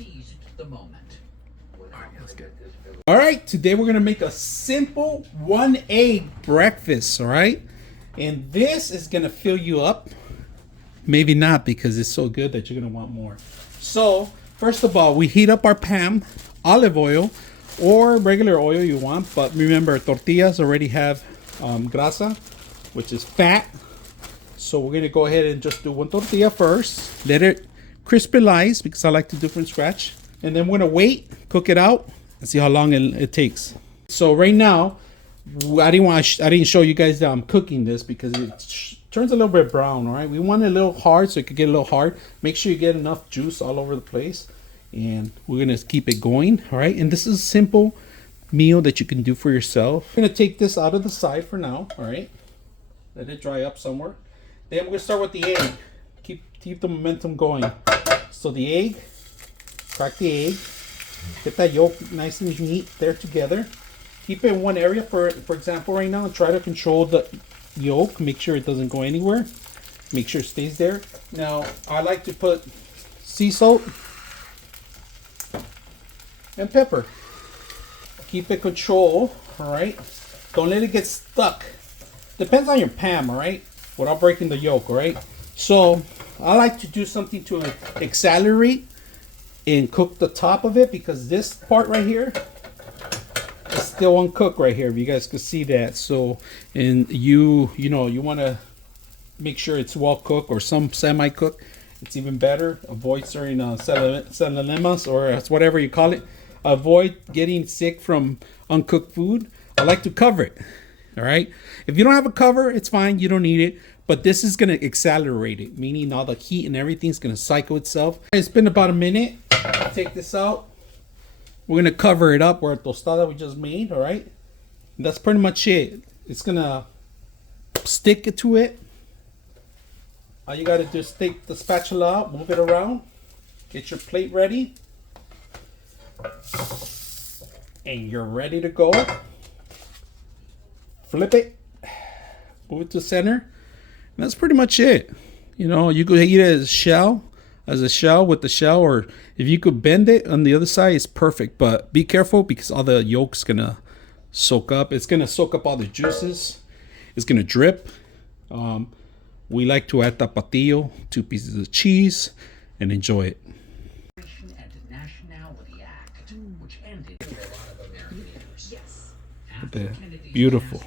seized the moment. All right, today we're gonna make a simple 1-egg breakfast. All right, and this is gonna fill you up. Maybe not, because it's so good that you're gonna want more. So first of all, we heat up our pan, olive oil or regular oil you want, but remember tortillas already have grasa, which is fat. So we're gonna go ahead and just do one tortilla first, let it crispitalize, because I like to do from scratch, and then we're gonna wait, cook it out, and see how long it takes. So right now, I didn't show you guys that I'm cooking this because it turns a little bit brown. All right, we want it a little hard, so it could get a little hard. Make sure you get enough juice all over the place, and we're gonna keep it going. All right, and this is a simple meal that you can do for yourself. I'm gonna take this out of the side for now. All right, let it dry up somewhere. Then we're gonna start with the egg. Keep the momentum going. So the egg, crack the egg, get that yolk nice and neat there together. Keep it in one area, for example right now, and try to control the yolk. Make sure it doesn't go anywhere. Make sure it stays there. Now I like to put sea salt and pepper. Keep it controlled. All right, don't let it get stuck. Depends on your pan, all right, without breaking the yolk. All right, so I like to do something to accelerate and cook the top of it, because this part right here is still uncooked right here, if you guys can see that. So, and you want to make sure it's well cooked, or some semi-cooked. It's even better. Avoid certain salmonellas, or whatever you call it. Avoid getting sick from uncooked food. I like to cover it. All right, if you don't have a cover, it's fine, you don't need it, but this is going to accelerate it, meaning all the heat and everything's going to cycle itself. It's been about a minute. Take this out. We're going to cover it up, or a tostada we just made. All right, and that's pretty much it. It's going to stick it to it. All you got to do is take the spatula out, move it around, get your plate ready, and you're ready to go. Flip it, move it to center, and that's pretty much it. You know, you could eat it as a shell with the shell, or if you could bend it on the other side, it's perfect. But be careful, because all the yolk's gonna soak up. It's gonna soak up all the juices. It's gonna drip. We like to add tapatio, 2 pieces of cheese, and enjoy it. And Nationality Act, which ended a lot of American years. Yes. Beautiful.